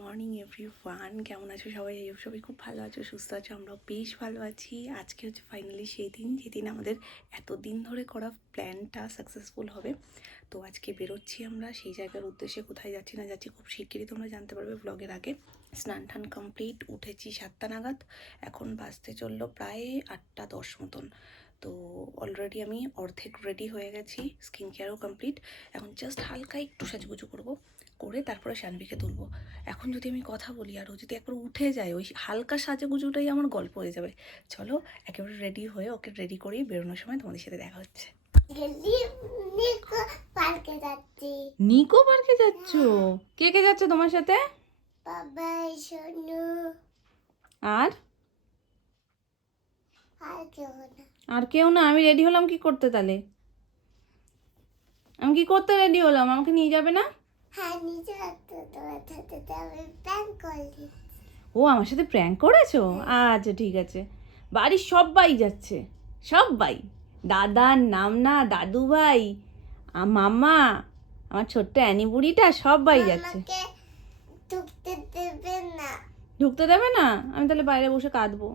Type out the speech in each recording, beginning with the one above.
Morning everyone, কেমন আছো সবাই? সবাই খুব ভালো আছো, সুস্থ আছো, আমরাও বেশ ভালো আছি। আজকে হচ্ছে ফাইনালি সেই দিন যেদিন আমাদের এতদিন ধরে করা প্ল্যানটা সাকসেসফুল হবে। তো আজকে বেরোচ্ছি আমরা সেই জায়গার উদ্দেশ্যে। কোথায় যাচ্ছি না যাচ্ছি খুব শিগগিরই তোমরা জানতে পারবে ব্লগের আগে। স্নান টান কমপ্লিট, উঠেছি 7টা নাগাদ, এখন বাজতে চললো প্রায় 8টা 10 মতন। তো অলরেডি আমি অর্ধেক রেডি হয়ে গেছি, স্কিন কেয়ারও কমপ্লিট। এখন জাস্ট হালকা একটু সাজুগুজু করে তারপরে শানভিকে তুলবো। এখন যদি আমি কথা বলি আর ও যদি একবার উঠে যায়, ওই হালকা সাজুগুজুটাই আমার গল্প হয়ে যাবে। চলো একেবারে রেডি হয়ে ওকে রেডি করেই বেরোনোর সময় তোমাদের সাথে দেখা হচ্ছে। নিকো পার্কে যাচ্ছ? কে কে যাচ্ছে তোমার সাথে? বাবা, সোনু আর আর কেউ না। আমি রেডি হলাম কি করতে তাহলে? আমি কি করতে রেডি হলাম? আমাকে নিয়ে যাবে না? হ্যাঁ, নিজে হাতে তোমার সাথে আমি প্ল্যান করছি। ও আমার সাথে প্র্যাঙ্ক করেছো? আচ্ছা ঠিক আছে। বাড়ির সবাই যাচ্ছে, সবাই, দাদা, নামনা, দাদু ভাই, মামা, আমার ছোট্ট অ্যানি বুড়িটা, সবাই যাচ্ছে। আমাকে ঢুকতে দেবে না, ঢুকতে দেবে না? আমি তাহলে বাইরে বসে কাঁদবো।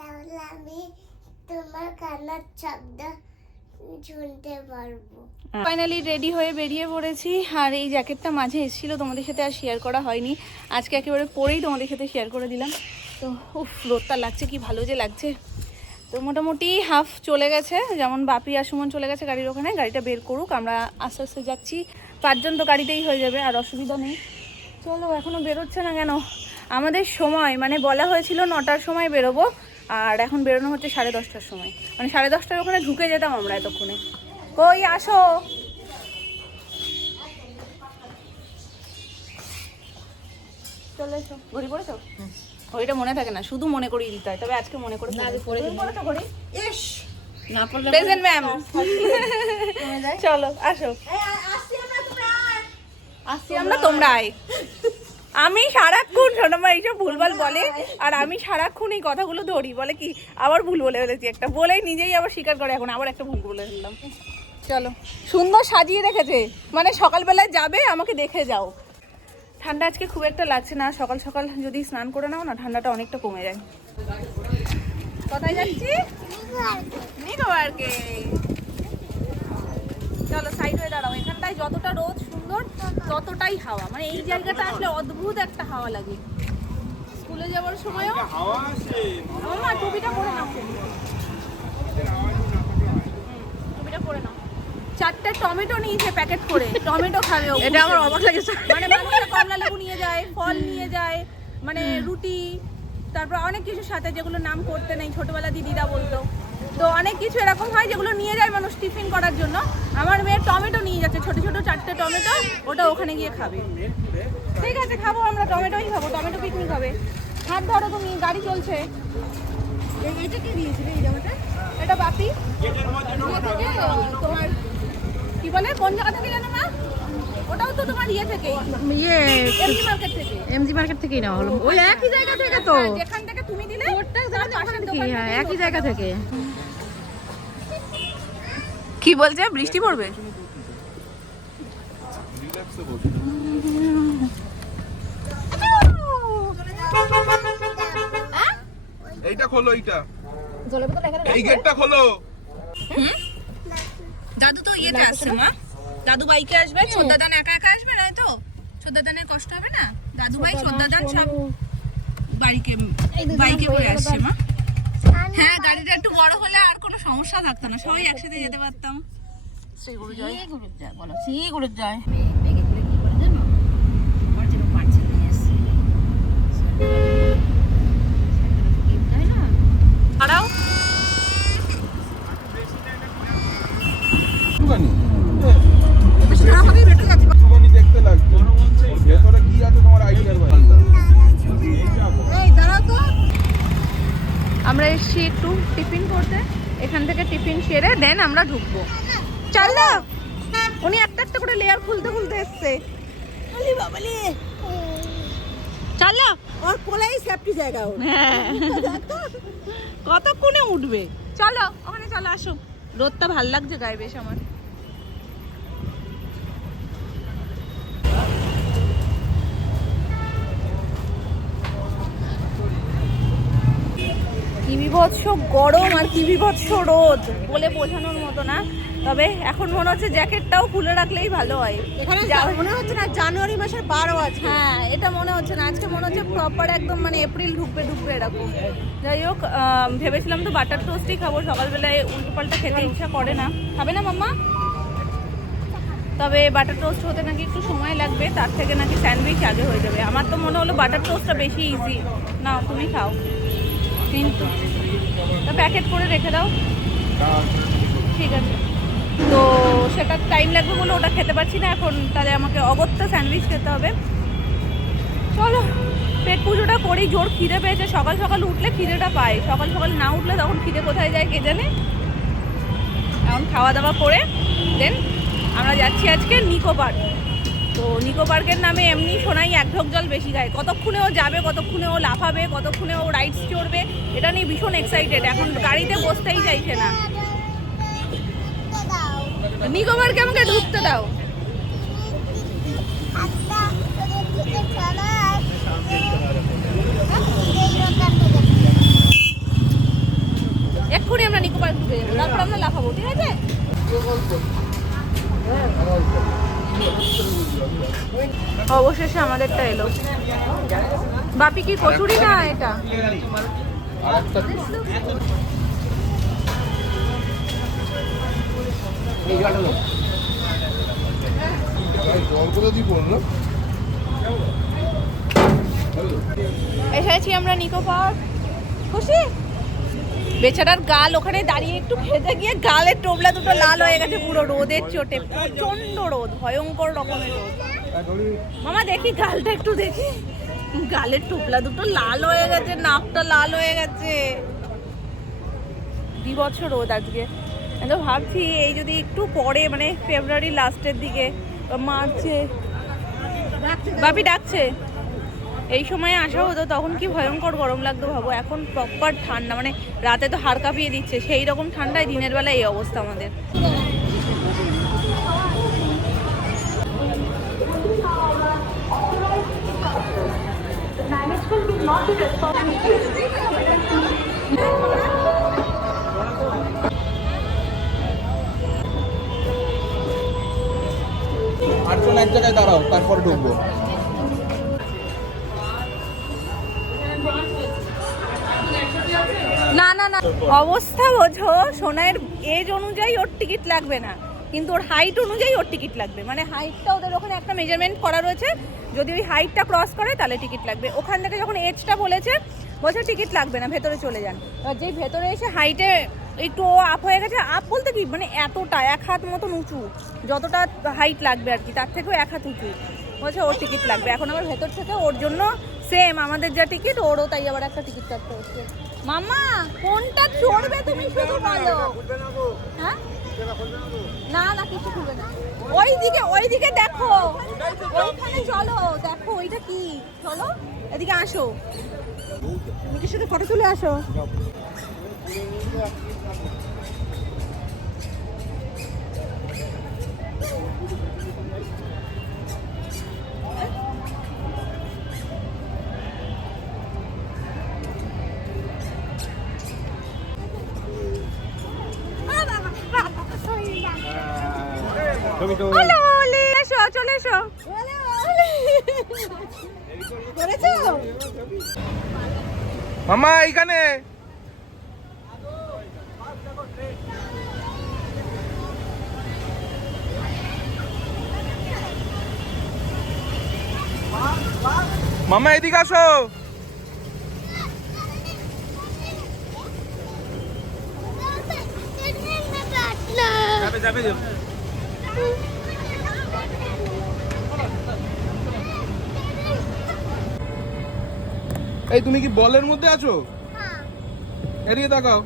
তাহলে আমি তোমার কান্নার শব্দ শুনতে পারবো। ফাইনালি রেডি হয়ে বেরিয়ে পড়েছি। আর এই জ্যাকেটটা মাঝে এসেছিলো, তোমাদের সাথে আর শেয়ার করা হয়নি, আজকে একেবারে পরেই তোমাদের সাথে শেয়ার করে দিলাম। তো রোদটা লাগছে, কি ভালো যে লাগছে। তো মোটামুটি হাফ চলে গেছে, যেমন বাপি আর সুমন চলে গেছে গাড়ির ওখানে, গাড়িটা বের করুক, আমরা আস্তে আস্তে যাচ্ছি। 5 জন তো গাড়িতেই হয়ে যাবে, আর অসুবিধা নেই। চলো, এখনও বেরোচ্ছে না কেন? আমাদের সময় মানে বলা হয়েছিল 9টার সময় বেরোবো, আর এখন বেরোনো হচ্ছে 10:30টার সময়। মানে 10:30টার ওখানে ঢুকে যেতাম আমরা এতক্ষণে। কই আসো, চলে এসো। ঘড়ি পড়েছো? ঘড়িটা মনে থাকে না, শুধু মনে করিয়ে দিতে হয়, তবে আজকে মনে করে প্রেজেন্ট ম্যাম। চলো আসো, আসছি আমরা, তোমরা আয়। আমি সারাক্ষণ শোনামা এইসব ভুলভাল বলে, আর আমি সারাক্ষণ এই কথাগুলো ধরি, বলে কি আবার ভুল বলে ফেলেছি একটা, বলেই নিজেই আবার স্বীকার করে এখন আবার একটা ভুল বলে ফেললাম। চলো, সুন্দর সাজিয়ে রেখেছে, মানে সকালবেলায় যাবে, আমাকে দেখে যাও। ঠান্ডা আজকে খুব একটা লাগছে না, সকাল সকাল যদি স্নান করে নাও না ঠান্ডাটা অনেকটা কমে যায়। কোথায় যাচ্ছি? নিকো পার্কে। চলো সাইড হয়ে দাঁড়াও, এখানটায় যতটা রোদ সুন্দর ততটাই হাওয়া, মানে এই জায়গাটা আসলে অদ্ভুত একটা হাওয়া লাগে। স্কুলে যাওয়ার সময়ও মা টুপিটা পরে নাও, টুপিটা পরে নাও। 4টে টমেটো নিয়েছে প্যাকেট করে, টমেটো খাবে, এটা আমার অবাক লাগছে। মানে মানুষের কমলা লেবু নিয়ে যায়, ফল নিয়ে যায়, মানে রুটি, তারপর অনেক কিছুর সাথে যেগুলো নাম করতে নেই, ছোটবেলা দিদিরা বলতো, তো অনেক কিছু এরকম হয় যেগুলো নিয়ে যায় মানুষ টিফিন করার জন্য। আমার মেয়ে টমেটো নিয়ে যাচ্ছে, ছোট ছোট 4টে টমেটো, ওটা ওখানে গিয়ে খাবে। ঠিক আছে, খাবো আমরা, টমেটোই খাবো, টমেটো পিকনিক হবে। হাত ধরো তুমি, গাড়ি চলছে। এটা কে দিয়েছিল এই জামাটা? এটা বাপি তোমার কি বলে, কোন জায়গা থেকে জানো না? ওটাও তো তোমার ইয়ে থেকে, এমজি মার্কেট থেকে। এমজি মার্কেট থেকেই নেওয়া হলো, ওই একই জায়গা থেকে তো, যেখান থেকে তুমি দিলে হ্যাঁ একই জায়গা থেকে। কি বলছে, বৃষ্টি পড়বে? এইটা খোলো, এইটা এই গেটটা খোলো। দাদু তো ইয়েতে আসছে মা, দাদু বাইকে আসবে, ছোটদাদান একা একা আসবে না তো, ছোটদাদানের কষ্ট হবে না, দাদু ভাই ছোটদাদান সব বাইকে করে আসছে মা। হ্যাঁ, গাড়িটা একটু বড় হলে আর কোনো সমস্যা থাকতো না, সবাই একসাথে যেতে পারতাম। দাঁড়াও, একটুখানি দেখতে লাগছে, ভেতরে কি আছে তোমার আইডিয়ার বাইরে। আমরা এসছি একটু টিফিন করতে, এখান থেকে টিফিন সেরে দেন আমরা ঢুকবো। চলো, উনি একটা একটা করে লেয়ার খুলতে খুলতে এসছে। চলো, ওর কোলাই সেফটি জায়গা, কতক্ষণে উঠবে। চলো ওখানে, চলো আসো, রোদটা ভাল লাগছে গায়ে বেশ আমার। বিভৎস গরম আর কি বিভৎস রোদ বলে বোঝানোর মতো না। তবে এখন মনে হচ্ছে জ্যাকেটটাও খুলে রাখলেই ভালো হয়। এখানে মনে হচ্ছে না জানুয়ারি মাসের 12 আছে। হ্যাঁ, এটা মনে হচ্ছে না, আজকে মনে হচ্ছে প্রপার একদম মানে এপ্রিল ঢুকবে এরকম। যাই হোক, ভেবেছিলাম তো বাটার টোস্টই খাবো, সকালবেলায় উল্টোপাল্টা খেতে ইচ্ছা করে না। খাবে না মাম্মা? তবে বাটার টোস্ট হতে নাকি একটু সময় লাগবে, তার থেকে নাকি স্যান্ডউইচ আগে হয়ে যাবে। আমার তো মনে হলো বাটার টোস্টটা বেশি ইজি। না, তুমি খাও, কিন্তু প্যাকেট করে রেখে দাও। ঠিক আছে, তো সেটা টাইম লাগবে বলে ওটা খেতে পারছি না এখন, তাহলে আমাকে অগত্যা স্যান্ডউইচ খেতে হবে। চলো পেট পুজোটা করি, জোর খিদে পেয়েছে। সকাল সকাল উঠলে খিদেটা পায়, সকাল সকাল না উঠলে তখন খিদে কোথায় যায় কে জানে। এখন খাওয়া দাওয়া করে দেন আমরা যাচ্ছি আজকে নিকো পার্ক। তো নিকো পার্কের নামে এমনি শোনাই এক ঢোক জল বেশি খায়। কতক্ষণে ও যাবে, কতক্ষণে ও লাফাবে, কতক্ষণে ও রাইডস চড়বে, এটা নিয়ে ভীষণ এক্সাইটেড। এখন গাড়িতে বসতেই চাইছে না। নিকো পার্কে আমাকে ঢুকতে দাও। এক্ষুনি আমরা নিকো পার্ক ঢুকে যাবো, তারপর আমরা লাফাবো, ঠিক আছে? অবশেষে আমাদেরটা এলো। বাপি কি কচুরি না এটা? এসেছি আমরা নিকো পার্ক। খুশি? বেচারার গাল ওখানে দাঁড়িয়ে একটু খেতে গিয়ে গালের টোবলা দুটো লাল হয়ে গেছে পুরো রোদের চোটে। প্রচন্ড রোদ, ভয়ঙ্কর রকমের রোদ। মামা দেখি গালটা একটু দেখি, গালের টোপলা দুটো লাল হয়ে গেছে, নাকটা লাল হয়ে গেছে। বিভৎস রোদ আজকে। তো ভাবছি এই যদি একটু পরে মানে ফেব্রুয়ারি লাস্টের দিকে, মার্চে বাপি ডাকছে, এই সময় আসা হতো তখন কি ভয়ঙ্কর গরম লাগতো ভাবো। এখন প্রপার ঠান্ডা, মানে রাতে তো হাড় কাঁপিয়ে দিচ্ছে, সেই রকম ঠান্ডায় দিনের বেলা এই অবস্থা আমাদের। আটজন এক জায়গায় দাঁড়াও, তারপর ঢুকবো। না না না, অবস্থা বোঝো। সোনার এজ অনুযায়ী ওর টিকিট লাগবে না, কিন্তু ওর হাইট অনুযায়ী ওর টিকিট লাগবে। মানে হাইটটা ওদের ওখানে একটা মেজারমেন্ট করা রয়েছে, যদি ওই হাইটটা ক্রস করে তাহলে টিকিট লাগবে। ওখান থেকে যখন এজটা বলছে টিকিট লাগবে না, ভেতরে চলে যান। আর যেই ভেতরে এসে হাইটে একটু আপ হয়ে গেছে, আপ বলতে কি মানে এতটা 1 হাত মতন উঁচু, যতটা হাইট লাগবে আর কি, তার থেকেও 1 হাত উঁচু বলছে ওর টিকিট লাগবে। এখন আবার ভেতর থেকে ওর জন্য সেম আমাদের যা টিকিট, ওরও তাই আবার একটা টিকিট কাটতে হচ্ছে। মামা কোনটা চড়বে তুমি শুধু বলো। হ্যাঁ, না না কিছু খুলবে না। ওইদিকে দেখো, ওইখানে চলো, দেখো ওইটা কি। চলো এদিকে আসো, মিকির সাথে ফটো তুলে আসো। চলে এসো। মামা এইখানে মামা এদিকে আসো। যাবে এই তুমি কি বলের মধ্যে আছো? এদিকে তাকাও।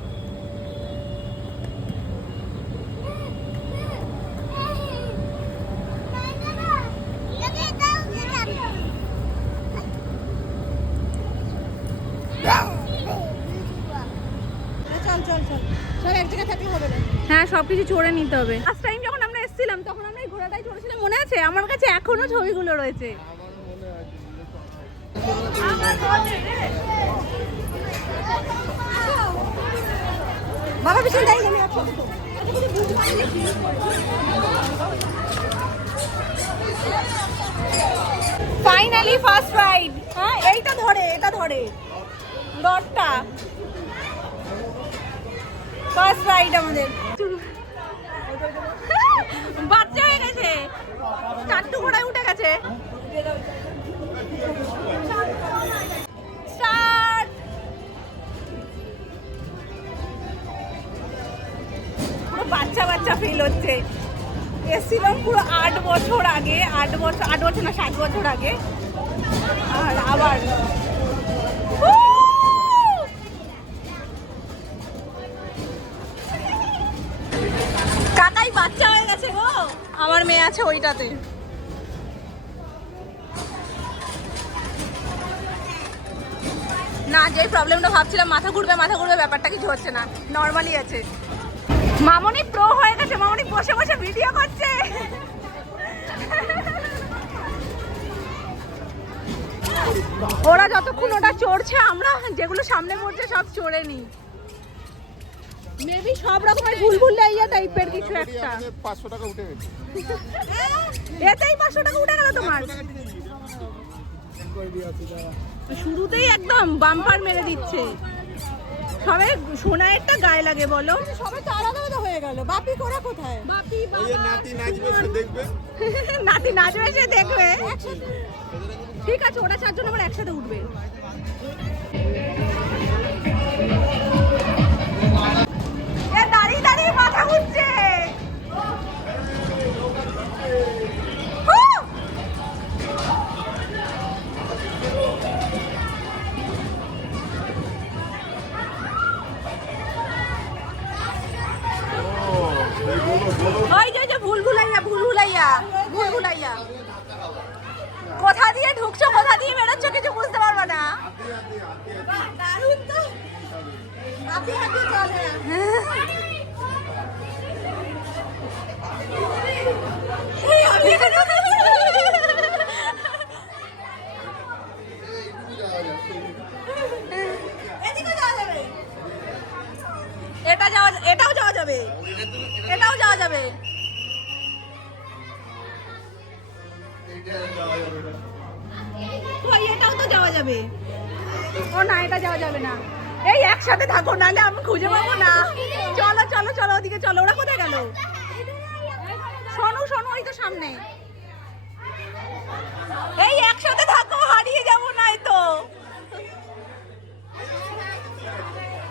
হ্যাঁ, সবকিছু চড়ে নিতে হবে। লাস্ট টাইম যখন আমরা এসেছিলাম তখন আমরা এই ঘোড়াটাই চড়েছিলাম, মনে আছে? আমার কাছে এখনো ছবিগুলো রয়েছে। বাবা পিছনে দাঁড়িয়ে আমি আছি। Finally first ride. হ্যাঁ এইটা ধরে, এটা ধরে রডটা। ফার্স্ট রাইড আমাদের। বাচ্চা হয়ে গেছে, চারটু ঘোড়ায় উঠে গেছে। স্টার্ট। পুরো বাচ্চা বাচ্চা ফিল হচ্ছে। এসেছিলাম পুরো 8 বছর আগে, 8 বছর না 7 বছর আগে। আর আবার কাকাই বাচ্চা হয়ে গেছে গো। আমার মেয়ে আছে ওইটাতে। না, যে প্রবলেমটা ভাবছিলাম মাথা ঘুরবে ব্যাপারটা কিছু হচ্ছে না, নর্মালি আছে। মামনি প্রো হয়ে গেছে, মামনি বসে বসে ভিডিও করছে। ওরা যতক্ষণ ওটা চড়ছে, আমরা যেগুলো সামনে পড়ছে সব চড়ে নি। মেবি সব রকমের ভুলভুলাইয়া টাইপের কিছু একটা। 500 টাকা উঠে গেছে। এতেই 500 টাকা উঠে গেল তোমার। শুরুতেই একদম বাম্পার মেরে দিচ্ছে। সবে সোনায়েরটা গায়ে লাগে বলো। সবে তো আলাদা আলাদা হয়ে গেল। বাপি কোরা কোথায়? বাপি বাবা নাতি নাচবে সে দেখবে। নাতি নাচবে সে দেখবে। ঠিক আছে, ওরা 4 জন আবার একসাথে উঠবে। এ দাঁড়িয়ে দাঁড়িয়ে মাথা ঘুরছে। ওই যে ভুলভুলাইয়া কোথা দিয়ে ঢুকছো, কোথা দিয়ে বেরোচ্ছ কিছু বুঝতে পারবো না। দারুণ তো। আপনি হাতে চলে। এটাও যাওয়া যাবে। এটাও তো যাওয়া যাবে। ও না, এটা যাওয়া যাবে না। এই একসাথে থাকো, নাহলে আমি খুঁজে পাবো না। চলো চলো চলো, ওদিকে চলো। ওরা কোথায় গেল? শোনো শোনো, ওই তো সামনে। এই একসাথে থাকো, হারিয়ে যাবো নাই তো।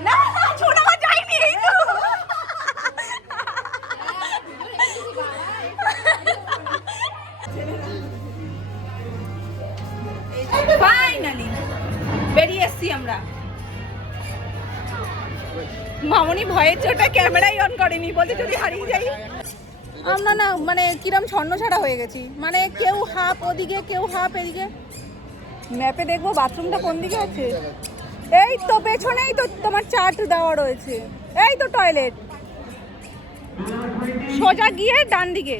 না ছোট যাইনি, এই তো। ফাইনালি বেরিয়ে এসছি আমরা। মামনি ভয়ের চোটে ক্যামেরাই অন করেনি, বলতে যদি হারিয়ে যাই। আমরা না মানে কিরম ছন্ন ছাড়া হয়ে গেছি। মানে কেউ হাফ ওদিকে, কেউ হাফ এদিকে। ম্যাপে দেখবো বাথরুমটা কোন দিকে আছে। এই তো পেছনেই তো তোমার চার্ট দেওয়া রয়েছে। এই তো টয়লেট, সোজা গিয়ে ডান দিকে।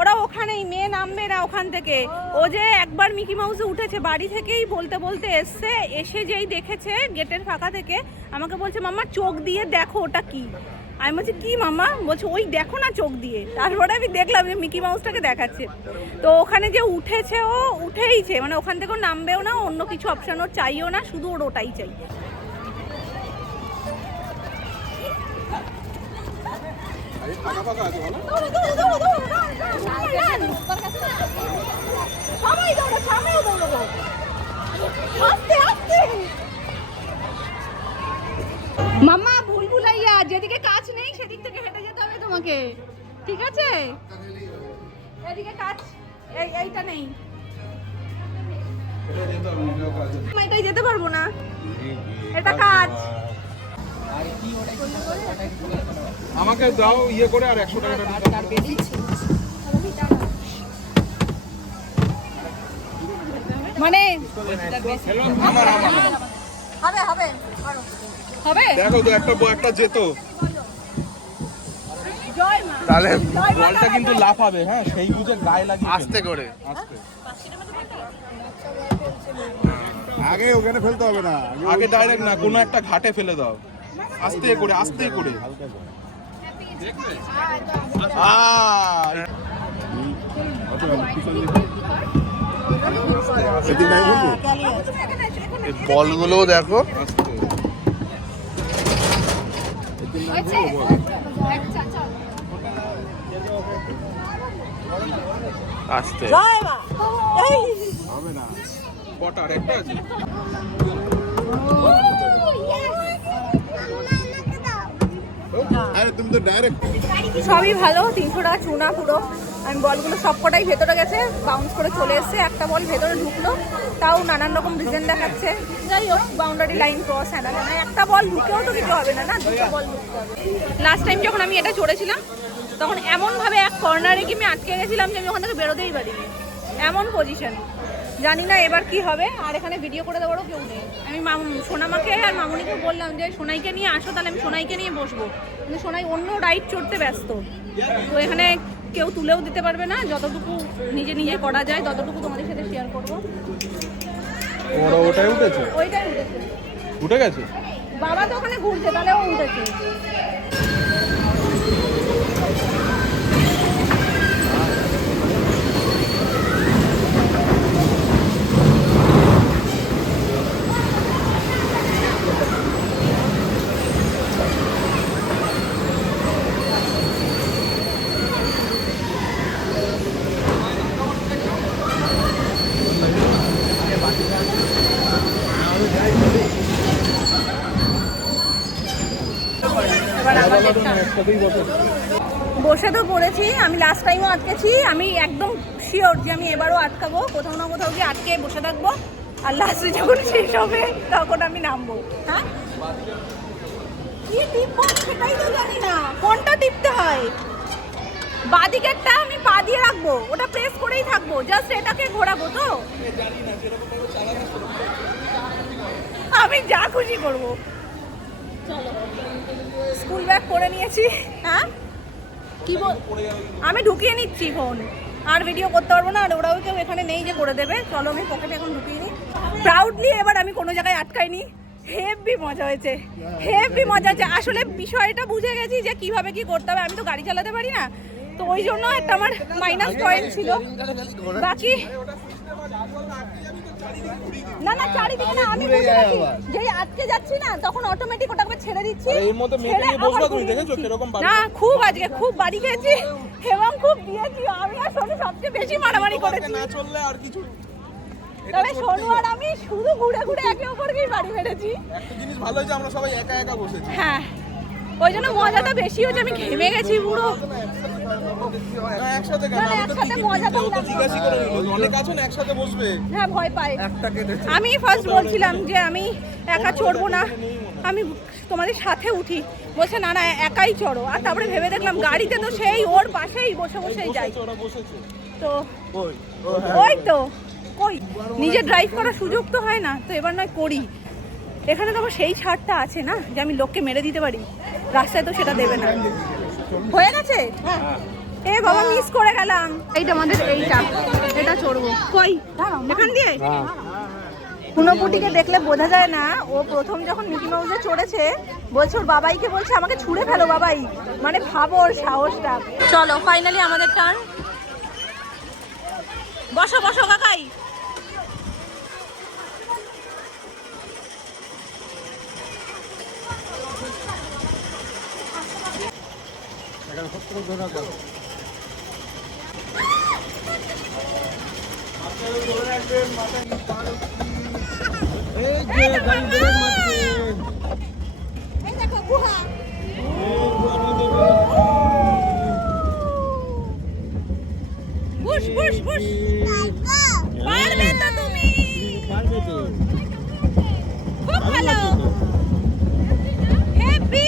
ওরা ওখানেই, মেয়ে নামবে না ওখান থেকে। ও যে একবার মিকি মাউসে উঠেছে, বাড়ি থেকেই বলতে বলতে এসছে। এসে যেই দেখেছে গেটের ফাঁকা থেকে, আমাকে বলছে মাম্মা চোখ দিয়ে দেখো ওটা কি। আমি বলছি কি মাম্মা? বলছে ওই দেখো না চোখ দিয়ে। তারপরে আমি দেখলাম যে মিকি মাউসটাকে দেখাচ্ছে। তো ওখানে যে উঠেছে, ও উঠেইছে, মানে ওখান থেকে নামবেও না, অন্য কিছু অপশন ওর চাইও না, শুধু ওর ওটাই চাই। মাম্মা ভুলভুলাইয়া, যেদিকে কাজ নেই সেদিক থেকে হেঁটে যেতে হবে তোমাকে, ঠিক আছে? এদিকে কাজ, এইটা নেই। এটাই যেতে পারবো না, এটা কাজ। আমাকে দাও ইয়ে করে আর 100 টাকা মানে হবে হবে হবে। দেখো তো একটা যেত, জয় মা। তাহলে বলটা কিন্তু লাফাবে। হ্যাঁ, সেই বুঝে গায়ে লাগিয়ে আস্তে করে আগে ওখানে ফেলতে হবে না, আগে ডাইরেক্ট না, কোনো একটা ঘাটে ফেলে দাও। আস্তে করে আস্তে করে বলগুলো দেখো আস্তে বটার একটা আছে আরে তুমি তো ডাইরেক্ট সবই ভালো, 300 টাকা চুনা পুরো। আমি বলগুলো সব কটাই ভেতরে গেছে, বাউন্স করে চলে এসছে। একটা বল ভেতরে ঢুকলো, তাও নানান রকম রিজন দেখাচ্ছে। যাই হোক, বাউন্ডারি লাইন ক্রস হ্যাঁ না, একটা বল ঢুকেও তো কিছু হবে না, না দুটো বল ঢুকতে হবে। লাস্ট টাইম যখন আমি এটা চড়েছিলাম তখন এমনভাবে এক কর্নারে কি আমি আটকে গেছিলাম যে আমি ওখান থেকে বেরোতেই পারিনি, এমন পজিশন। জানি না এবার কি হবে। আর এখানে ভিডিও করে দেওয়ারও কেউ নেই। আমি সোনামাকে আর মামুনিকে বললাম যে সোনাইকে নিয়ে আসো, তাহলে আমি সোনাইকে নিয়ে বসবো, কিন্তু সোনাই অন্য রাইড চড়তে ব্যস্ত। তো এখানে কেউ তুলেও দিতে পারবে না, যতটুকু নিজে নিজে করা যায় ততটুকু তোমাদের সাথে শেয়ার করবো। ওটাই উঠেছে, ওইটাই উঠেছে, উঠে গেছে। বাবা তো ওখানে ঘুরছে, তাহলে ও উঠেছে। বসে তো পড়েছি, আমি লাস্ট টাইমও আটকেছি। আমি একদম শিওর যে আমি এবারও আটকাবো, কোথাও না কোথাও গিয়ে আটকে বসে থাকবো। আর লাস্টে যখন শেষ হবে তখন আমি নামবো। হ্যাঁ, কি টিপবো সেটাই তো জানি না, কোনটা টিপতে হয়। বাদিকেরটা আমি পা দিয়ে রাখবো, ওটা প্রেস করেই থাকবো, জাস্ট এটাকে ঘোরাবো। তো আমি যা খুশি করবো। চলো, স্কুল ব্যাগ করে নিয়েছি। হ্যাঁ, কি বল, আমি ঢুকিয়ে নিচ্ছি ফোন, আর ভিডিও করতে পারবো না। আর ওরাও কেউ এখানে নেই যে করে দেবে। চলো আমি পকেটে এখন ঢুকিয়ে নিই। প্রাউডলি এবার আমি কোনো জায়গায় আটকাইনি। হেভি মজা হয়েছে, হেভি মজা হয়েছে। আসলে বিষয়টা বুঝে গেছি যে কিভাবে কি করতে হবে। আমি তো গাড়ি চালাতে পারি না, তো ওই জন্য একটা আমার মাইনাস পয়েন্ট ছিল। বাকি না না, চারিদিকে না, আমি বুঝে গেছি যেই আটকে যাচ্ছি না তখন অটোমেটিক ওটাকে ছেড়ে দিচ্ছি। না, খুব আজকে খুব বাড়ি খেয়েছি এবং খুব দিয়েছি। আমি আর সোনু সবচেয়ে বেশি মারামারি করেছি। তবে সোনু আর আমি শুধু ঘুরে ঘুরে একে অপরকেই বাড়ি মেরেছি। একটা জিনিস ভালো হয়েছে, আমরা সবাই একা একা বসেছি। হ্যাঁ, ওই জন্য মজাটা বেশি হচ্ছে। আমি ঘেমে গেছি পুরো। একসাথে মজাটা অনেক আছে না, একসাথে বসবে। হ্যাঁ, ভয় পাই। আমি ফার্স্ট বলছিলাম যে আমি একা চড়বো না, আমি তোমাদের সাথে উঠি। বলছে না না, একাই চড়ো। আর তারপরে ভেবে দেখলাম গাড়িতে তো সেই ওর পাশেই বসে বসেই যাই। তো ওই তো কই নিজে ড্রাইভ করার সুযোগ তো হয় না, তো এবার নয় করি। এখানে তো আমার সেই ছাড়টা আছে না যে আমি লোককে মেরে দিতে পারি, রাস্তায় তো সেটা দেবে না। হয়ে গেছে। এ বাবা, মিস করে গেলাম। এইটা আমাদের, এইটা এটা চড়বো। কই এখান দিয়ে পুনপুটিকে দেখলে বোঝা যায় না, ও প্রথম যখন মিকি মাউসে চড়েছে বলছে ওর বাবাইকে বলছে আমাকে ছুঁড়ে ফেলো বাবাই, মানে ভাবো ওর সাহসটা। চলো, ফাইনালি আমাদের টার্ন। বসো বসো কাকাই। পারবে তো তুমি, খুব ভালো। হ্যাপি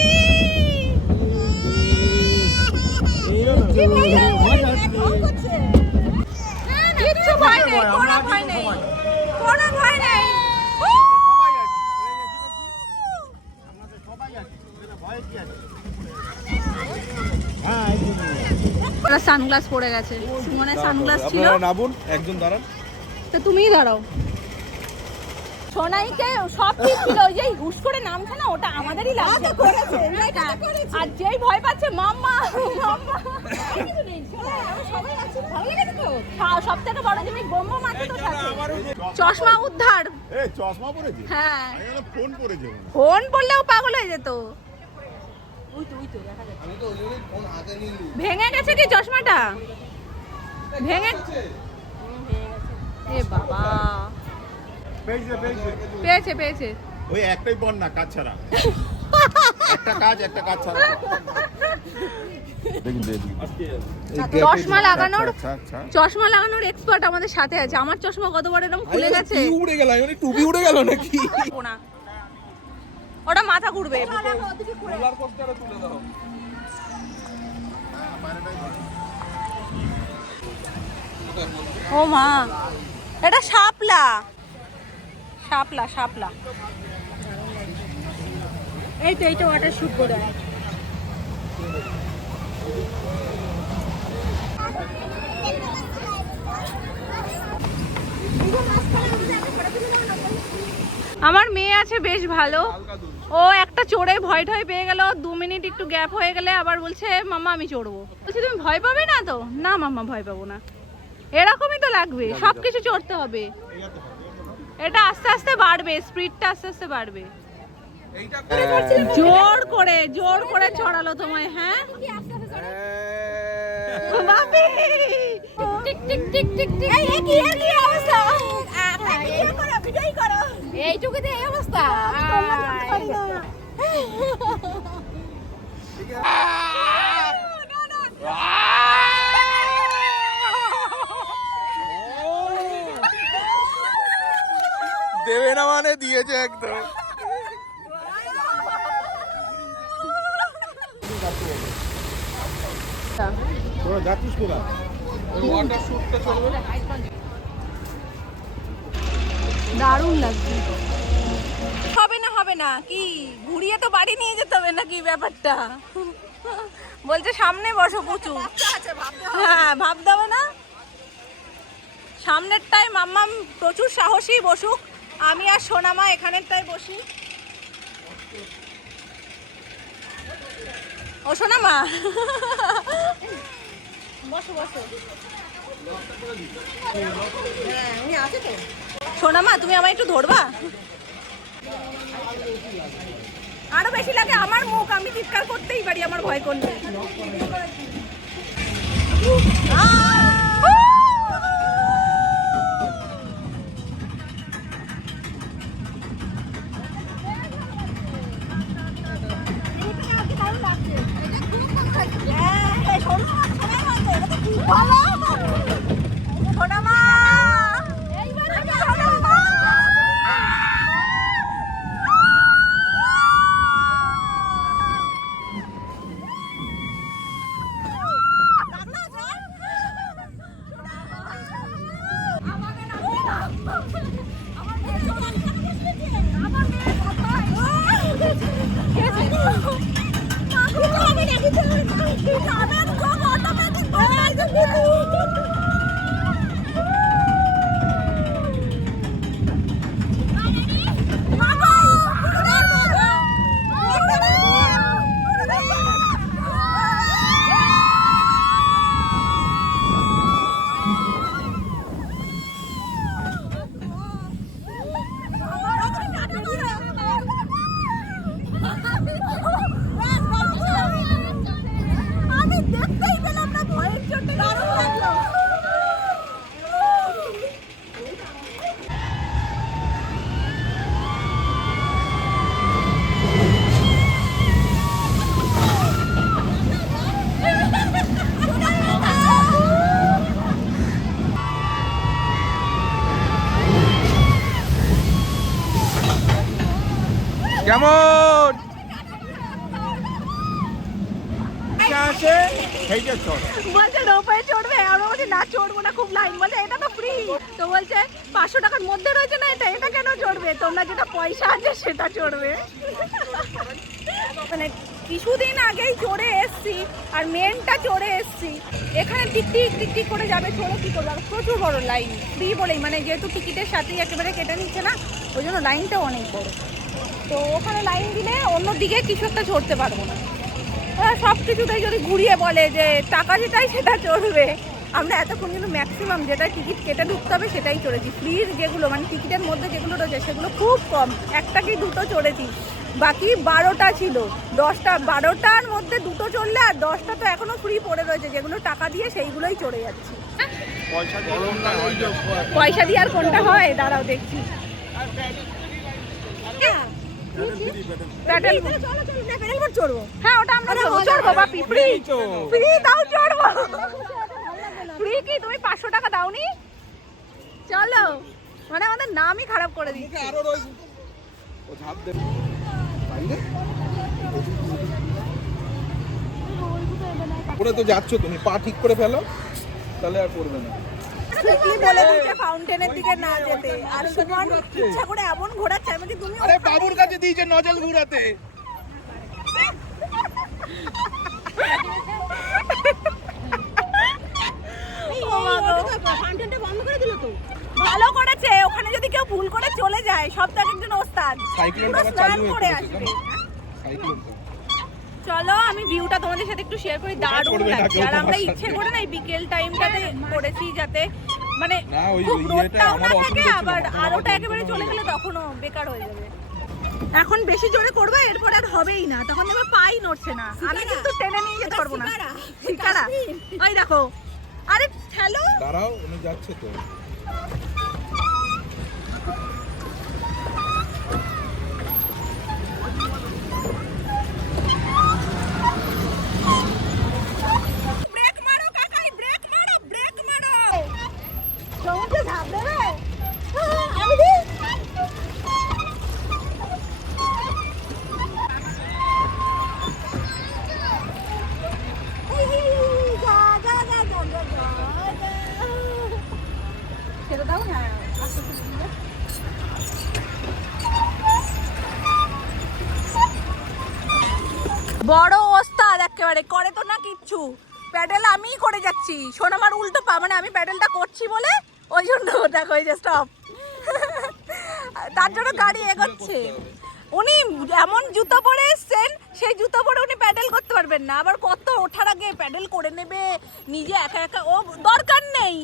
কিচ্ছু ভয় নেই, কোনো ভয় নেই, কোনো ভয় নেই। সানগ্লাস পড়ে গেছে, সুমনের সানগ্লাস ছিল। নাবুন, একজন দাঁড়ান। তো তুমিই দাঁড়াও। সোনাইকে সব ঠিক ছিল, ওই যে হুশ করে নামছে না, ওটা আমাদেরই লাগছে। আর যেই ভয় পাচ্ছে মাম্মা মাম্মা, সব থেকে বড় জিনিস বোম্বো মাছ তো সাথে। চশমা উদ্ধার। চশমা পরেছে? হ্যাঁ, ফোন পরেছে। ফোন পড়লেও পাগল হয়ে যেত। ভেঙে গেছে কি চশমাটা? ভেঙে এ বাবা, পেয়েছে পেয়েছে। ওই একটাই বল না, কাজ ছাড়া। একটা কাজ ছাড়া। চশমা লাগানোর এক্সপার্ট আমাদের সাথে আছে। আমার চশমা কতবার এরকম খুলে গেছে। কি উড়ে গেল? আমি টুপি উড়ে গেল নাকি? না, ওটা মাথা ঘুরবে। রোলার কোস্টারে তুলে দাও। ও মা, এটা শাপলা শাপলা শাপলা। এইটা ওয়াটার শুট করে। আমার মেয়ে আছে বেশ ভালো, ও একটা চড়ে ভয় ঠয় পেয়ে গেল, 2 মিনিট একটু গ্যাপ হয়ে গেলে আবার বলছে মাম্মা আমি চড়বো। বলছি তুমি ভয় পাবে না তো? না মাম্মা ভয় পাবো না। এরকমই তো লাগবে, সবকিছু চড়তে হবে। এটা আস্তে আস্তে বাড়বে, স্পিডটা আস্তে আস্তে বাড়বে। জোর করে চড়ালো তোমায়। হ্যাঁ বাপি, টিক টিক টিক টিক টিক। এই কি অবস্থা? ভিডিও করো। এইটুকুতে এই অবস্থা। দেবে না মানে দিয়েছে একদম। তোরা যাচ্ছিস কোথায়? ওয়াটার শুটটা চলবে। দারুণ লাগছে। হবে না কি ঘুরিয়ে তো বাড়ি নিয়ে যেতে হবে নাকি ব্যাপারটা? বলছে সামনে বসো পুচু। হ্যাঁ ভাবতে হবে না, সামনেরটায় মাম্মাম প্রচুর সাহসী বসুক, আমি আর সোনামা এখানেরটায় বসি। ও সোনামা বসো বসো। সোনামা তুমি আমায় একটু ধরবা? আরো বেশি লাগে আমার মুখ, আমি চিৎকার করতেই পারি, আমার ভয় করলে। কেমন? বলছে রোপওয়ে চড়বে, আর বলছে না চড়বো না, খুব লাইন। বলছে এটা তো ফ্রি, তো বলছে 500 টাকার মধ্যে রয়েছে না, এটা কেন চড়বে? তোমরা যেটা পয়সা আছে সেটা চড়বে। মানে কিছুদিন আগেই চড়ে এসছি, আর মেনটা চড়ে এসছি। এখানে টিকটিক টিকটিক করে যাবে, চড়ে কী করবো, আর প্রচুর বড় লাইন, ফ্রি বলেই, মানে যেহেতু টিকিটের সাথেই একেবারে কেটে নিচ্ছে না, ওই জন্য লাইনটাও অনেক বড়। তো ওখানে লাইন দিলে অন্যদিকে কিছু একটা চড়তে পারবো না। ওরা সব কিছুতেই যদি ঘুরিয়ে বলে যে টাকা যেটাই সেটা চড়বে, আমরা এতক্ষণ কিন্তু ম্যাক্সিমাম যেটা টিকিট কেটে ঢুকতে হবে সেটাই চড়েছি। ফ্রির যেগুলো মানে টিকিটের মধ্যে যেগুলো রয়েছে সেগুলো খুব কম, একটা কি দুটো চড়েছি, বাকি 12টা ছিল। 10টা 12টার মধ্যে দুটো চড়লে আর 10টা তো এখনো ফ্রি পড়ে রয়েছে, যেগুলো টাকা দিয়ে সেইগুলোই চড়ে যাচ্ছি। পয়সা দিয়ে আর কোনটা হয়, দাঁড়াও দেখছি। হ্যাঁ ওটা আমরা চড়বো বাপি, ফ্রি ফ্রি দাও, চড়বো ফ্রি। কি তুমি 500 টাকা দাওনি? চলো, মানে আমাদের নামই খারাপ করে দিচ্ছে। ওরে তো যাচ্ছ তুমি, পা ঠিক করে ফেলো, তাহলে আর পড়বে না। বলে দিয়েছে ফাউন্টেনের দিকে না যেতে, আর সুমন ইচ্ছা করে এমন ঘোরাচ্ছে, আমি তুমি আরে বাবুর কাছে দিয়েছে নজল ঘুরাতে। ভালো করেছে, ওখানে যদি কেউ ভুল করে চলে যায়, সব তো একজন ওস্তাদ স্নান করে আসবে। চলো আমি ভিউটা তোমাদের সাথে একটু শেয়ার করি, দারুণ লাগছে। আর আমরা ইচ্ছে করে না এই বিকেল টাইমটাতে করেছি, যাতে মানে খুব রোদটাও না থাকে, আবার আলোটা একেবারে চলে গেলে তখনও বেকার হয়ে যাবে। এখন বেশি জোরে করবে, এরপর আর হবেই না, তখন দেখবে পাই নড়ছে না। আমি কিন্তু টেনে নিয়ে যেতে পারবো না। শিকারা ওই দেখো, আরে হ্যালো দাঁড়াও, উনি যাচ্ছে তো। ব্রেক মারো কাকাই, ব্রেক মারো, ব্রেক মারো। সমুদ্রে ঝাঁপ দেবে? আমি দি ছেড়ে দাও। হ্যাঁ আস্তে আস্তে দিলে। বড় ওস্তাদ একেবারে, করে তো না কিচ্ছু, প্যাডেল আমিই করে যাচ্ছি। শোন আমার উল্টো পা, মানে আমি প্যাডেলটা করছি বলে ওই জন্য দেখো এই যে স্টপ, তার জন্য গাড়ি এগোচ্ছে। উনি এমন জুতো পরে এসছেন, সেই জুতো পরে উনি প্যাডেল করতে পারবেন না, আবার কত ওঠার আগে প্যাডেল করে নেবে নিজে একা একা। ও দরকার নেই,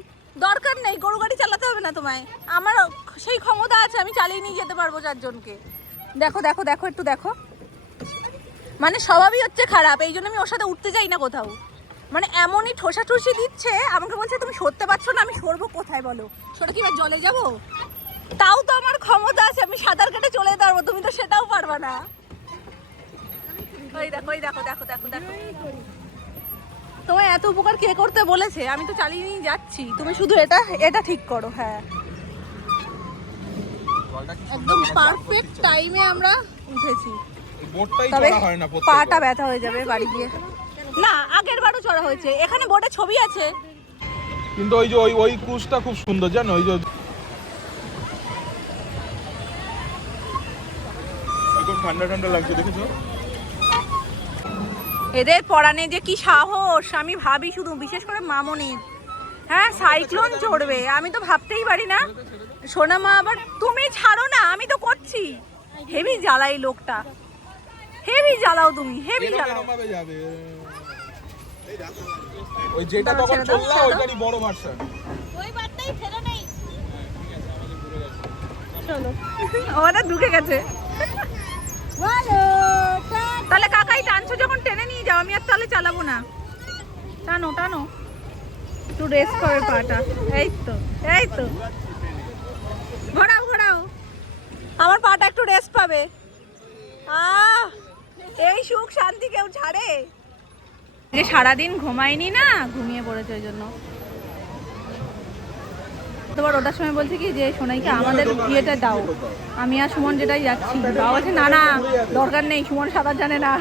দরকার নেই, গরু গাড়ি চালাতে হবে না তোমায়, আমার সেই ক্ষমতা আছে, আমি চালিয়ে নিয়ে যেতে পারবো 4 জনকে। দেখো দেখো দেখো, একটু দেখো, মানে স্বভাবই হচ্ছে খারাপ, এই জন্য আমি ওর সাথে উঠতে যাই না কোথাও। মানে এমনই ঠোসাঠুসি দিচ্ছে, আমাকে বলছে তুমি সরতে পারছো না। আমি সরবো কোথায় বলো, সরে কি এবার জলে যাবো? তাও তো আমার ক্ষমতা আছে, আমি সাঁতার কেটে চলে যেতে পারবো, তুমি তো সেটাও পারবা না। ওই দেখো, ওই দেখো দেখো দেখো দেখো, তোমায় এত উপকার কে করতে বলেছে? আমি তো চালিয়ে নিয়ে যাচ্ছি, তুমি শুধু এটা এটা ঠিক করো। হ্যাঁ একদম পারফেক্ট টাইমে আমরা উঠেছি, তবে পাটা ব্যথা হয়ে যাবে বাড়ি গিয়ে। না আগের বারও চড়া হয়েছে, এখানে বোর্ডে ছবি আছে, কিন্তু ওই যে ওই ক্রুজটা খুব সুন্দর, জানো, ওই যে একদম ঠান্ডা ঠান্ডা লাগছে, দেখেছো? এদের পরানে যে কি সাহস, আমি ভাবি শুধু, বিশেষ করে মামনির। হ্যাঁ সাইক্লোন চড়বে, আমি তো ভাবতেই পারি না। সোনা মা আবার, তুমি ছাড়ো না, আমি তো করছি। হেভি জ্বালাই লোকটা, হেভি জ্বালাও তুমি, হেভি জ্বালাও। ওই যেটা তখন চললো ওইটারই বড় ভার্সন। ওই বারটাই ফেলে নেই, চলো ওটা ঢুকে গেছে। তাহলে কাকাই টানছো যখন টেনে নিয়ে যাও, আমি আর তাহলে চালাবো না। টানো টানো, একটু রেস্ট করে পাটা, এই তো এই তো, ঘোরাও ঘোরাও, আমার পাটা একটু রেস্ট পাবে। এই সুখ শান্তি কেউ ছাড়ে? যে সারাদিন ঘুমাইনি না, ঘুমিয়ে পড়েছে ওই জন্য। তোমার ওটার সময় বলছে কি যে সোনাইকে আমাদের ইয়েটা দাও, আমি আর সুমন যেটাই যাচ্ছি। বাবা বলছে না না দরকার নেই, সুমন সাঁতার জানে না।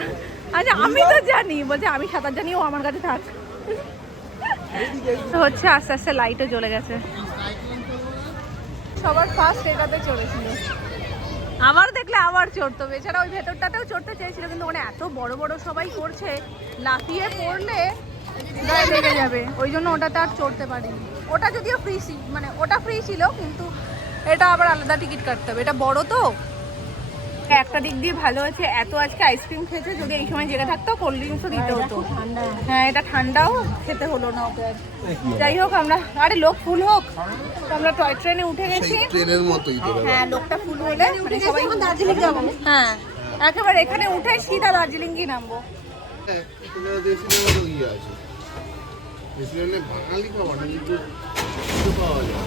আচ্ছা আমি তো জানি, বলছে আমি সাঁতার জানি, ও আমার কাছে থাক। তো হচ্ছে আস্তে আস্তে লাইটও জ্বলে গেছে। সবার ফার্স্ট এটাতে চড়েছিল, আবার দেখলে আবার চড়তো, এছাড়া ওই ভেতরটাতেও চড়তে চেয়েছিল, কিন্তু ওখানে এত বড় বড় সবাই করছে, লাফিয়ে পড়লে গায়ে লেগে যাবে, ওই জন্য ওটাতে আর চড়তে পারিনি। ওটা যদিও ফ্রি, মানে ওটা ফ্রি ছিল, কিন্তু এটা আবার আলাদা টিকিট কাটতে হবে, এটা বড় তো। একটা দিক দিয়ে ভালো আছে, এত আজকে আইসক্রিম খেয়েছে, যদি এই সময় জেগে থাকতো কোল্ড ড্রিঙ্কসও দিতে হতো। হ্যাঁ, এটা ঠান্ডাও খেতে হলো না ওকে। যাই হোক, আমরা আরে লোক ফুল হোক, তো আমরা টয় ট্রেনে উঠে গেছি। ট্রেনের মতোই তো। হ্যাঁ, লোকটা ফুল হলে মানে সবাই দার্জিলিং যাবো। হ্যাঁ, একেবারে এখানে উঠে সিধা দার্জিলিং গিয়ে নামবো। বাঙালি খাবার না, কিন্তু পাওয়া যায়।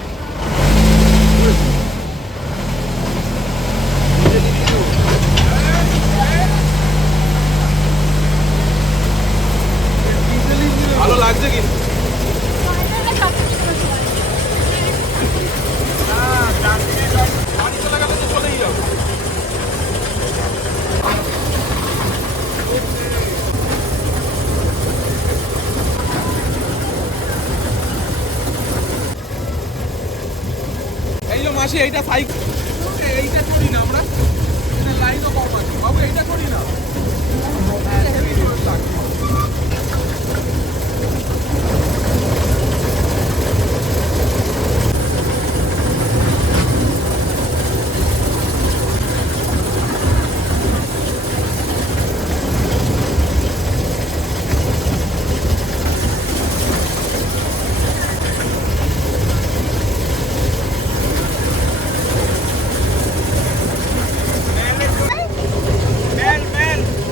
ভালো লাগছে কিন্তু। বাড়ি চলে গেলে তো চলেই যাবো। এই যে মাসি, এইটা সাইকেল, এইটা করি না আমরা, এটা লাইনও কম আছে বাবু, এইটা করি না।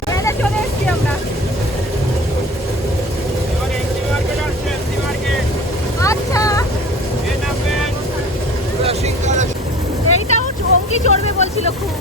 মেলে চলে এসছি আমরা। আচ্ছা, এইটাও অঙ্কি চড়বে বলছিল খুব।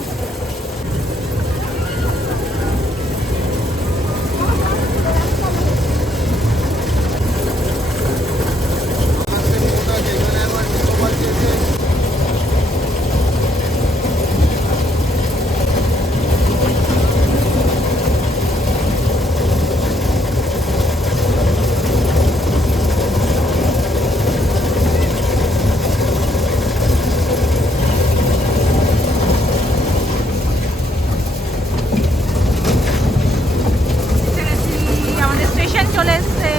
আমাদের স্টেশন চলে এসছে।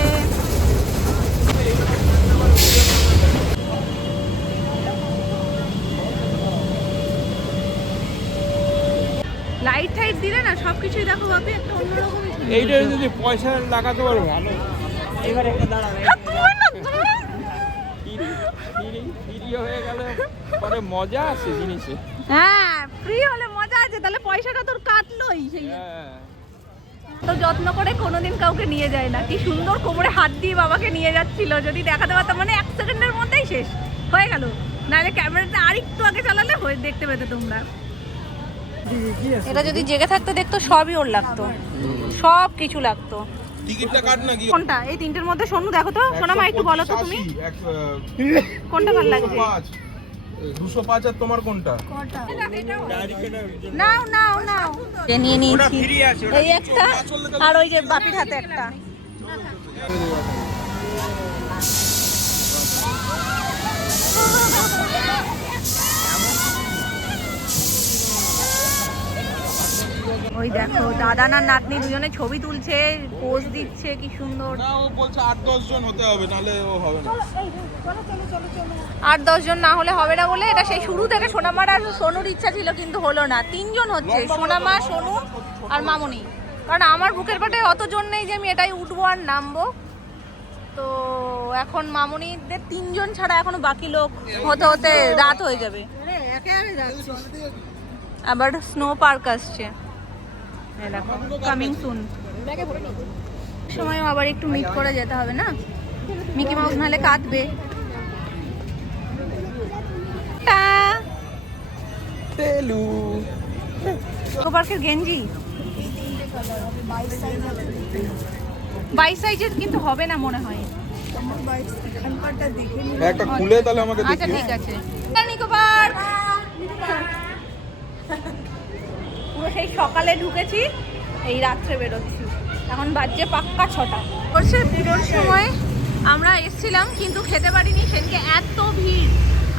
লাইট টাইট দিলে না সবকিছুই দেখো ভাবে একটা অন্যরকম। এইটা যদি পয়সা লাগাতে পারো ভালো। এবার একটা দাঁড়াবে, ফ্রি হয়ে গেলে পরে মজা আছে জিনিসে। হ্যাঁ, ফ্রি হলে মজা আছে, তাহলে পয়সাটা তোর কাটলোই। সেই তো যত্ন করে কোনোদিন কাউকে নিয়ে যায় না, কি সুন্দর কোমরে হাত দিয়ে বাবাকে নিয়ে যাচ্ছিল, যদি দেখাতে পারতাম মানে 1 সেকেন্ডের মধ্যেই শেষ হয়ে গেল, নাহলে ক্যামেরাটা আরেকটু আগে চালালে হয়ে দেখতে পেতে তোমরা। এটা যদি জেগে থাকতে দেখতো সবই ওর লাগতো, সব কিছু লাগতো। টিকিটটা কাট না কি? কোনটা এই তিনটের মধ্যে? সোনু দেখো তো, সোনামা একটু বলো তো তুমি কোনটা ভালো লাগছে। 205 আর তোমার কোনটা? নাও নাও নাও, নিয়ে নিয়েছি এই একটা, আর ওই যে বাপির হাতে একটা। ওই দেখো দাদা না নাতনি দুজনে ছবি তুলছে, পোজ দিচ্ছে, কি সুন্দর। না, ও বলছে 8-10 জন হতে হবে, নাহলে ও হবে না। 8-10 জন না হলে হবে না বলে এটা সেই শুরু থেকে সোনামার আর সোনুর ইচ্ছা ছিল, কিন্তু হলো না। 3 জন হচ্ছে, সোনামা, সোনু আর মামনি। কারণ আমার বুকের পাটে অত জন নেই যে আমি এটাই উঠবো আর নামবো। তো এখন মামনিদের 3 জন ছাড়া এখনো বাকি লোক হতে হতে রাত হয়ে যাবে। আবার স্নো পার্ক আসছে, কামিং সুন। সময়ও আবার একটু মিট করে যেতে হবে না, মিকি মাউস নাহলে কাঁদবে। পার্কের গেঞ্জি 22 সাইজের কিন্তু হবে না মনে হয়। একটা খুলে তাহলে আমাকে আচ্ছা দেখিও। ঠিক আছে। নিকো পার্ক পুরো সেই সকালে ঢুকেছি, এই রাত্রে বেরোচ্ছি, এখন বাজছে পাক্কা 6টা। করছে পুরোর সময় আমরা এসছিলাম, কিন্তু খেতে পারিনি, সেদিকে এত ভিড়।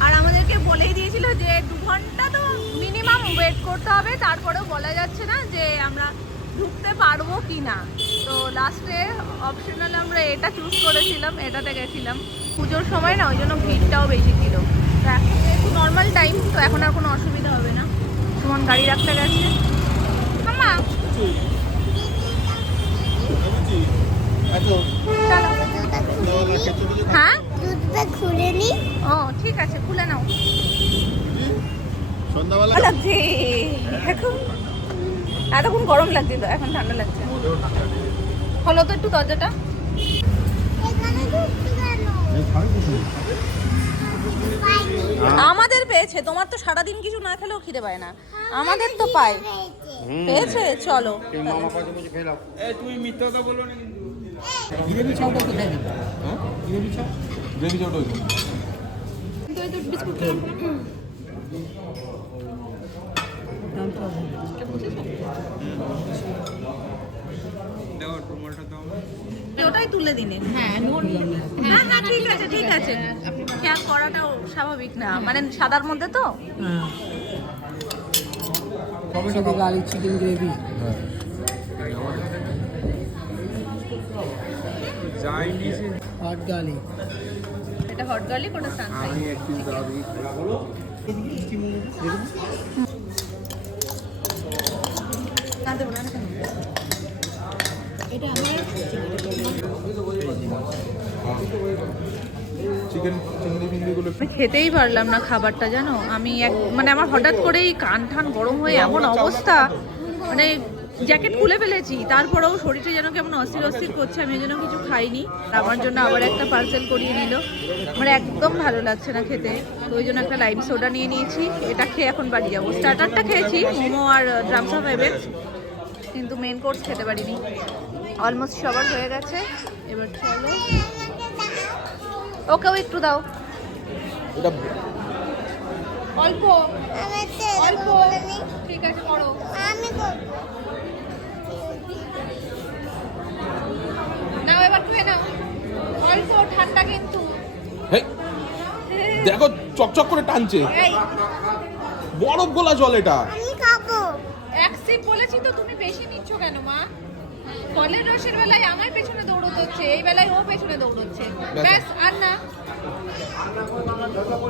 আর আমাদেরকে বলেই দিয়েছিল যে 2 ঘন্টা তো মিনিমাম ওয়েট করো, করতে হবে, তারপরেও বলা যাচ্ছে না যে আমরা ঢুকতে পারবো কি না। তো লাস্টে অপশনাল আমরা এটা চুজ করেছিলাম, এটাতে গেছিলাম। পুজোর সময় না, ওই জন্য ভিড়টাও বেশি ছিল। তো এখন যেহেতু নর্মাল টাইম, তো এখন আর কোনো অসুবিধা হবে না। সুমন গাড়ি রাখতে গেছে। মামা চলো। হ্যাঁ দুধটা খুলে নি। ও ঠিক আছে, খুলে নাও। সন্ধ্যাবেলা ভালো লাগছে এখন, এতক্ষণ গরম লাগছে তো, এখন ঠান্ডা লাগছে। হলো তো একটু দরজাটা। এখানে ঢুকতে কেন? আমাদের পেয়েছে, তোমার তো সারাদিন কিছু না খেলেও খিদে পায় না, আমাদের তো পায়। পেয়েছে, চলো। মামা কাছে মুঝে ফেলাও। এই তুমি মিথ্যা কথা বলবে না কিন্তু। গ্রেভি চাউটা কোথায় দিবি? হ্যাঁ গ্রেভি চাউ গ্রেভি চাউটা ওইখানে। ওটাই তুলে দিনে। হ্যাঁ হ্যাঁ ঠিক আছে ঠিক আছে, খেয়াল করাটাও স্বাভাবিক না, মানে সাদার মধ্যে তো। শুধু garlic chicken gravy. Hot garlic. এটা হট গার্লিক, ওটা সানফ্রাই। না দেবো না কেন? চিকেন চিংড়ি ফিংড়িগুলো আমি খেতেই পারলাম না খাবারটা, জানো। আমি মানে আমার হঠাৎ করেই কান ঠান গরম হয়ে এমন অবস্থা, মানে জ্যাকেট খুলে ফেলেছি, তারপরেও শরীরটা যেন কেমন অস্থির অস্থির করছে। আমি যেন কিছু খাইনি। আমার জন্য আবার একটা পার্সেল করিয়ে নিল। আমার একদম ভালো লাগছে না খেতে, তো ওই জন্য একটা লাইম সোডা নিয়ে নিয়েছি। এটা খেয়ে এখন বাড়ি যাবো। স্টার্টারটা খেয়েছি, মোমো আর ড্রামস অফ এভেন্স, কিন্তু মেন কোর্স খেতে পারিনি। অলমোস্ট সবার হয়ে গেছে, এবার চলো। ওকেও একটু দাও, এটা অল্প আমি তো অল্প। বলে নি। ঠিক আছে, করো। আমি করবো। নাও এবার খেয়ে নাও, অল্প, ঠান্ডা কিন্তু। হেই, দেখো চকচক করে টানছে, এই বরফ গোলা জল এটা। আমি খাবো। এক সিপ বলেছি তো, তুমি বেশি নিচ্ছ কেন মা? ফলের রসের বেলায় আমার পেছনে দৌড়তে হচ্ছে, এই বেলায় ও পেছনে দৌড়চ্ছে, ব্যাস আর না।